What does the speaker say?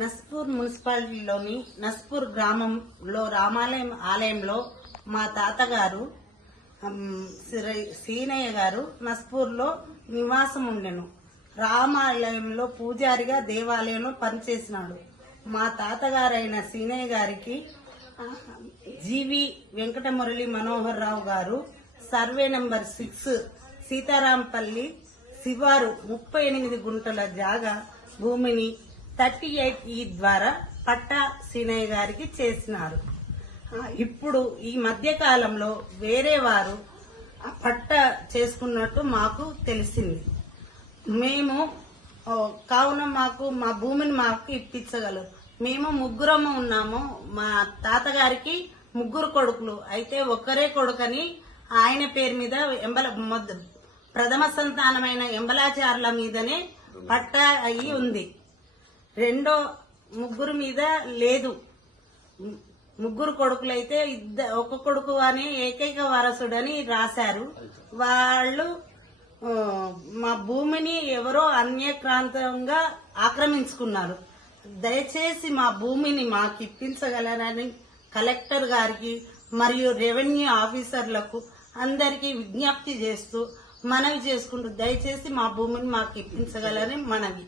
నస్పూర్ మున్సిపాలిటీలోని నస్పూర్ గ్రామంలో రామాలయం ఆలయంలో మా తాతగారు సీనయ్య గారు నస్పూర్లో నివాసం ఉండెను. రామాలయంలో పూజారిగా దేవాలయంలో పనిచేసినాడు. మా తాతగారైన సీనయ్య గారికి జీవి వెంకటమురళి మనోహర్ రావు గారు సర్వే నంబర్ 6 సీతారాంపల్లి శివారు 38 గుంటల జాగా భూమిని 38E ద్వారా పట్టా సీనయ్య గారికి చేసినారు. ఇప్పుడు ఈ మధ్య కాలంలో వేరే వారు పట్టా చేసుకున్నట్టు మాకు తెలిసింది. మేము కావున మా భూమిని మాకు ఇప్పించగలరు. మేము ముగ్గురము ఉన్నాము. మా తాతగారికి 3 కొడుకులు అయితే ఒక్కరే కొడుకని ఆయన పేరు మీద ప్రథమ సంతానమైన ఎంబలాచార్ల మీదనే పట్టా అయి ఉంది. రెండో 3 మీద లేదు. 3 కొడుకులైతే ఒక కొడుకు అని ఏకైక వారసుడని రాశారు. వాళ్ళు మా భూమిని ఎవరో అన్యక్రాంతంగా ఆక్రమించుకున్నారు. దయచేసి మా భూమిని మాకు ఇప్పించగలరని కలెక్టర్ గారికి మరియు రెవెన్యూ ఆఫీసర్లకు అందరికీ విజ్ఞప్తి చేస్తూ మనవి చేసుకుంటూ దయచేసి మా భూమిని మాకు ఇప్పించగలరని మనవి.